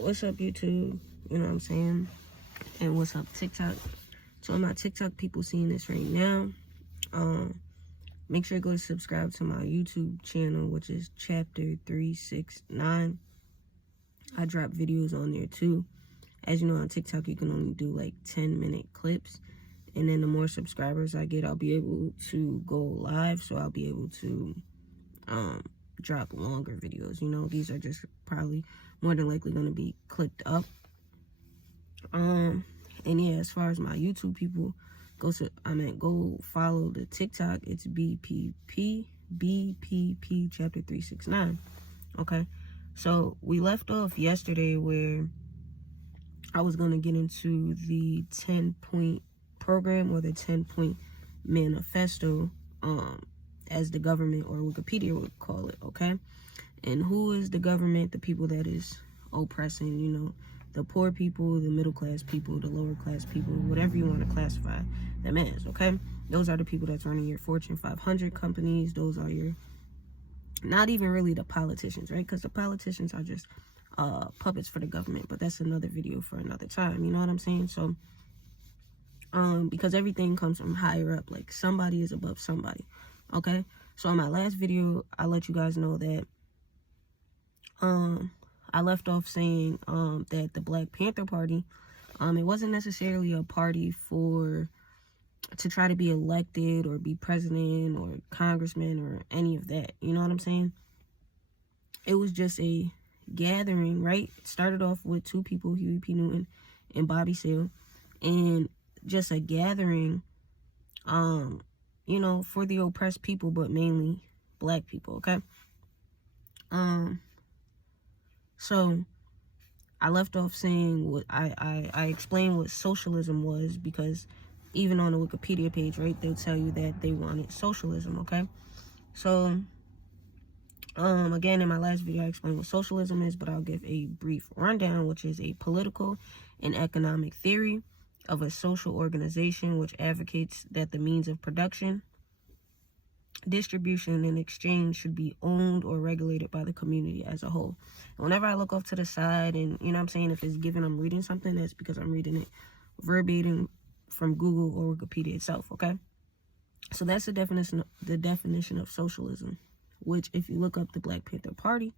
what's up, YouTube? You know what I'm saying? And what's up, TikTok? So my TikTok people seeing this right now, make sure to go subscribe to my YouTube channel, which is Chapter 369. I drop videos on there too. As you know, on TikTok, you can only do like 10-minute clips. And then the more subscribers I get, I'll be able to go live. So I'll be able to drop longer videos. You know, these are just probably more than likely going to be clipped up. And yeah, as far as my YouTube people, go follow the TikTok. It's BPP Chapter 369. Okay, so we left off yesterday where I was going to get into the 10-point program, or the 10-point manifesto, as the government or Wikipedia would call it. Okay, and who is the government? The people that is oppressing, you know, the poor people, the middle class people, the lower class people, whatever you want to classify them as. Okay, those are the people that's running your Fortune 500 companies. Those are your, not even really the politicians, right? Because the politicians are just puppets for the government. But that's another video for another time. You know what I'm saying? So because everything comes from higher up, like somebody is above somebody. Okay, so in my last video, I let you guys know that I left off saying that the Black Panther Party, it wasn't necessarily a party to try to be elected or be president or congressman or any of that. You know what I'm saying? It was just a gathering, right? It started off with two people, Huey P. Newton and Bobby Seale, and just a gathering, you know, for the oppressed people, but mainly Black people. Okay. So I left off saying what I explained what socialism was, because even on the Wikipedia page, right, they'll tell you that they wanted socialism. Okay, so again, in my last video I explained what socialism is, but I'll give a brief rundown, which is a political and economic theory of a social organization which advocates that the means of production, distribution, and exchange should be owned or regulated by the community as a whole. And whenever I look off to the side and, you know what I'm saying, if it's given I'm reading something, that's because I'm reading it verbatim from Google or Wikipedia itself. Okay, so that's the definition of socialism, which if you look up the Black Panther Party,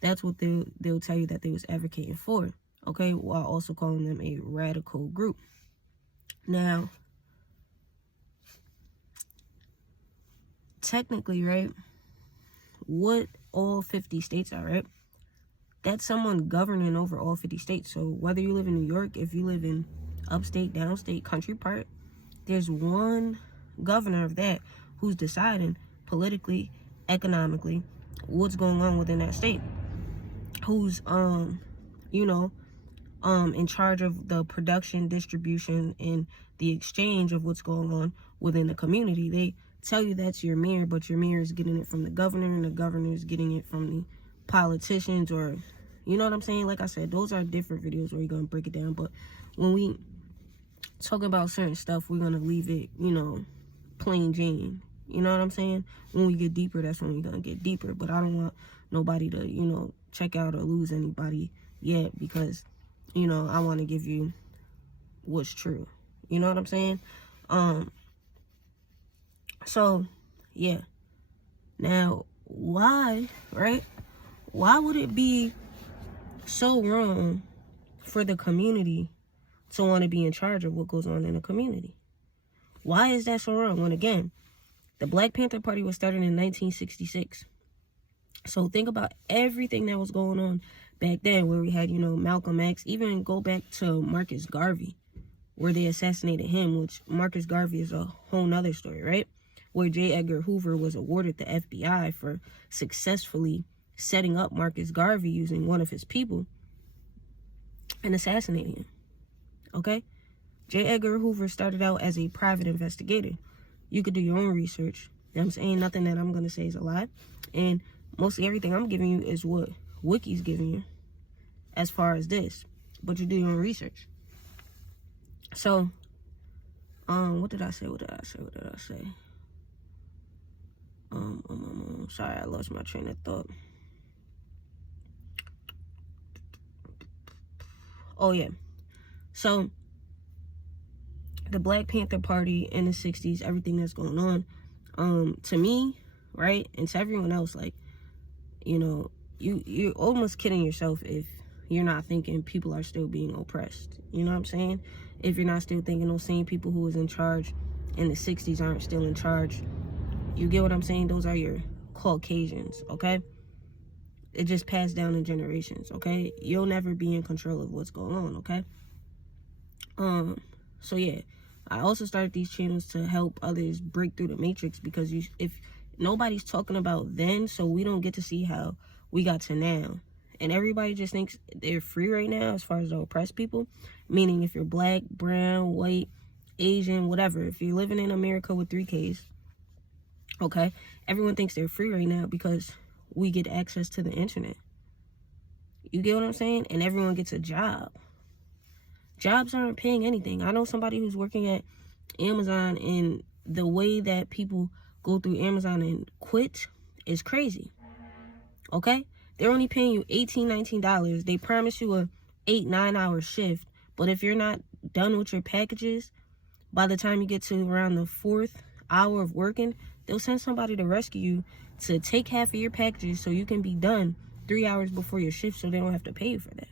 that's what they'll tell you that they was advocating for. Okay, while also calling them a radical group. Now, technically, right, what all 50 states are, right, that's someone governing over all 50 states. So whether you live in New York, if you live in upstate, downstate, country part, there's one governor of that who's deciding politically, economically, what's going on within that state, who's you know, in charge of the production, distribution, and the exchange of what's going on within the community. They tell you that's your mayor, but your mayor is getting it from the governor, and the governor is getting it from the politicians, or, you know what I'm saying? Like I said, those are different videos where you're going to break it down. But when we talk about certain stuff, we're going to leave it, you know, plain Jane. You know what I'm saying? When we get deeper, that's when we're going to get deeper. But I don't want nobody to, you know, check out or lose anybody yet, because, you know, I want to give you what's true. You know what I'm saying? So, yeah. Now, why, right? Why would it be so wrong for the community to want to be in charge of what goes on in the community? Why is that so wrong? When, again, the Black Panther Party was started in 1966. So think about everything that was going on back then, where we had, you know, Malcolm X, even go back to Marcus Garvey, where they assassinated him, which Marcus Garvey is a whole nother story, right? Where J. Edgar Hoover was awarded the FBI for successfully setting up Marcus Garvey using one of his people and assassinating him. Okay? J. Edgar Hoover started out as a private investigator. You could do your own research. You know what I'm saying? Nothing that I'm going to say is a lie. And mostly everything I'm giving you is what Wiki's giving you as far as this. But you do your own research. So, what did I say? Sorry, I lost my train of thought. Oh, yeah. So, the Black Panther Party in the 60s, everything that's going on, to me, right, and to everyone else, like, you know, you're almost kidding yourself if you're not thinking people are still being oppressed. You know what I'm saying? If you're not still thinking those same people who was in charge in the 60s aren't still in charge. You get what I'm saying? Those are your Caucasians, okay? It just passed down in generations, okay? You'll never be in control of what's going on, okay? So yeah, I also started these channels to help others break through the matrix, because if nobody's talking about then, so we don't get to see how we got to now. And everybody just thinks they're free right now as far as the oppressed people, meaning if you're black, brown, white, Asian, whatever, if you're living in America with 3 Ks, okay, everyone thinks they're free right now because we get access to the internet. You get what I'm saying? And everyone gets a job. Jobs aren't paying anything. I know somebody who's working at Amazon, and the way that people go through Amazon and quit is crazy. Okay? They're only paying you $18, $19. They promise you a 8-9 hour shift, but if you're not done with your packages by the time you get to around the 4th hour of working, they'll send somebody to rescue you to take half of your packages so you can be done 3 hours before your shift, so they don't have to pay you for that.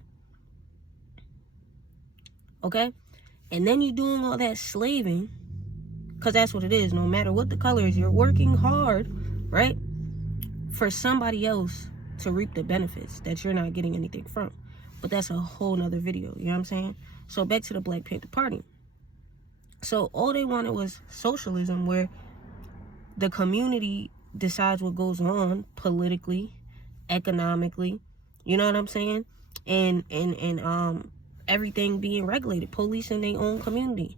Okay? And then you're doing all that slaving, because that's what it is. No matter what the color is, you're working hard, right, for somebody else to reap the benefits that you're not getting anything from. But that's a whole nother video, you know what I'm saying? So back to the Black Panther Party. So all they wanted was socialism, where the community decides what goes on politically, economically, you know what I'm saying? And everything being regulated, police in their own community.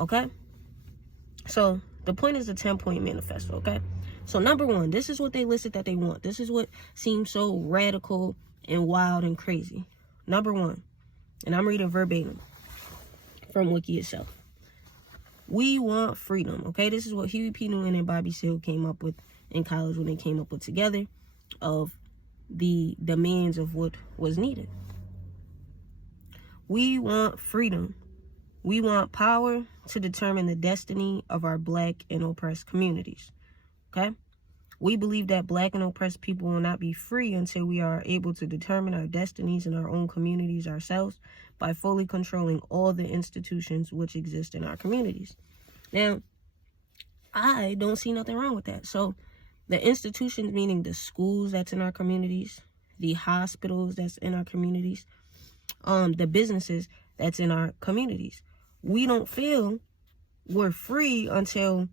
Okay? So the point is a 10-point manifesto, okay? So number 1, this is what they listed that they want. This is what seems so radical and wild and crazy. Number 1, and I'm reading verbatim from Wiki itself. We want freedom, okay? This is what Huey P. Newton and Bobby Seale came up with in college when they came up with together of the demands of what was needed. We want freedom. We want power to determine the destiny of our black and oppressed communities, okay? We believe that black and oppressed people will not be free until we are able to determine our destinies in our own communities ourselves by fully controlling all the institutions which exist in our communities. Now, I don't see nothing wrong with that. So the institutions, meaning the schools that's in our communities, the hospitals that's in our communities, the businesses that's in our communities, we don't feel we're free until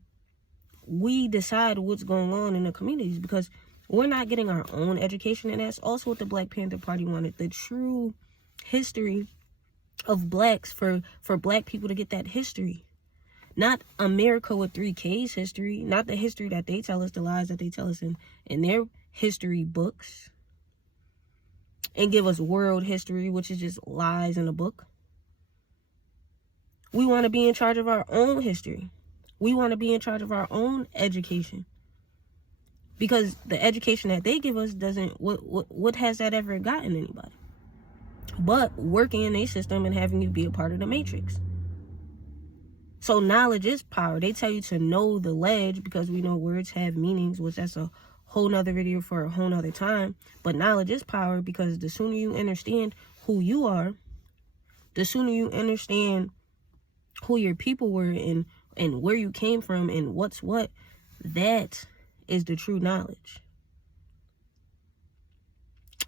we decide what's going on in the communities, because we're not getting our own education. And that's also what the Black Panther Party wanted, the true history of blacks, for black people to get that history. Not America with 3 Ks history, not the history that they tell us, the lies that they tell us in their history books, and give us world history, which is just lies in a book. We want to be in charge of our own history. We want to be in charge of our own education. Because the education that they give us doesn't, what has that ever gotten anybody? But working in a system and having you be a part of the matrix. So knowledge is power. They tell you to know the ledge, because we know words have meanings, which that's a whole nother video for a whole nother time. But knowledge is power, because the sooner you understand who you are, the sooner you understand who your people were and where you came from and what's what, that is the true knowledge.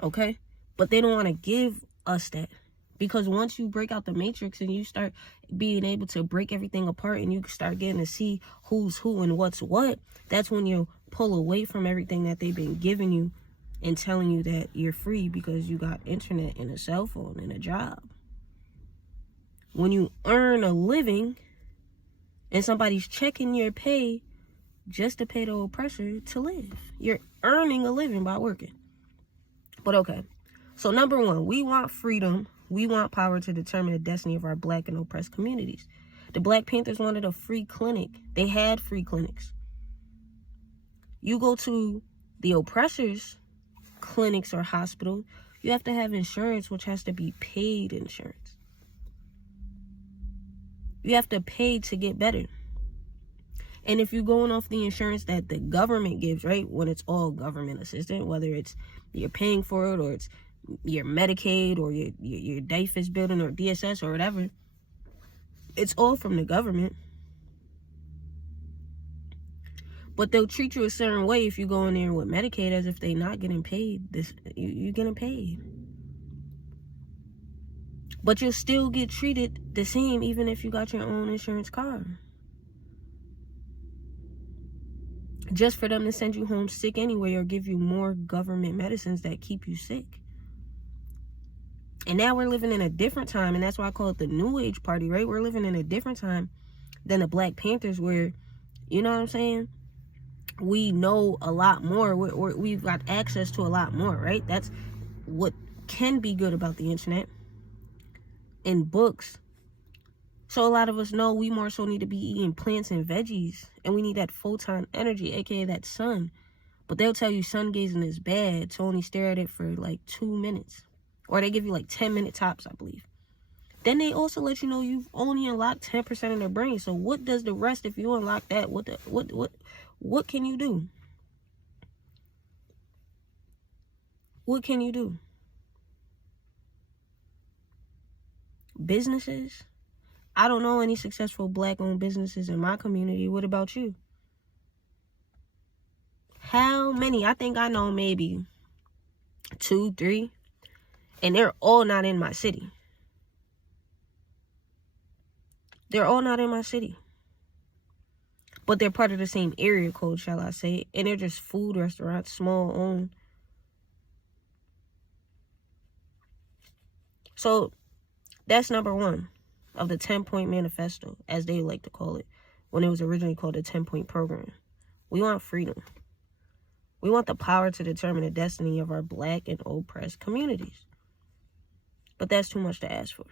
Okay? But they don't want to give us that. Because once you break out the matrix and you start being able to break everything apart and you start getting to see who's who and what's what, that's when you pull away from everything that they've been giving you and telling you that you're free because you got internet and a cell phone and a job. When you earn a living and somebody's checking your pay just to pay the oppressor to live, you're earning a living by working. But okay. So number 1, we want freedom. We want power to determine the destiny of our black and oppressed communities. The Black Panthers wanted a free clinic. They had free clinics. You go to the oppressors' clinics or hospital, You have to have insurance, which has to be paid insurance. You have to pay to get better. And if you're going off the insurance that the government gives, right, when it's all government assistance, whether it's you're paying for it or it's your Medicaid or your DAFIS building or DSS or whatever, it's all from the government. But they'll treat you a certain way if you go in there with Medicaid as if they're not getting paid. You're getting paid. But you'll still get treated the same even if you got your own insurance card. Just for them to send you home sick anyway or give you more government medicines that keep you sick. And now we're living in a different time, and that's why I call it the New Age Party, right? We're living in a different time than the Black Panthers where, you know what I'm saying? We know a lot more. We've got access to a lot more, right? That's what can be good about the internet and books. So a lot of us know we more so need to be eating plants and veggies, and we need that photon energy, aka that sun. But they'll tell you sun gazing is bad, so only stare at it for like 2 minutes. Or they give you like 10-minute tops, I believe. Then they also let you know you've only unlocked 10% of the brain. So what does the rest, if you unlock that, what can you do? What can you do? Businesses? I don't know any successful Black-owned businesses in my community. What about you? How many? I think I know maybe 2, 3. And they're all not in my city. They're all not in my city. But they're part of the same area code, shall I say. And they're just food restaurants, small owned. So that's number 1 of the 10-point manifesto, as they like to call it, when it was originally called the 10-point program. We want freedom. We want the power to determine the destiny of our Black and oppressed communities. But that's too much to ask for.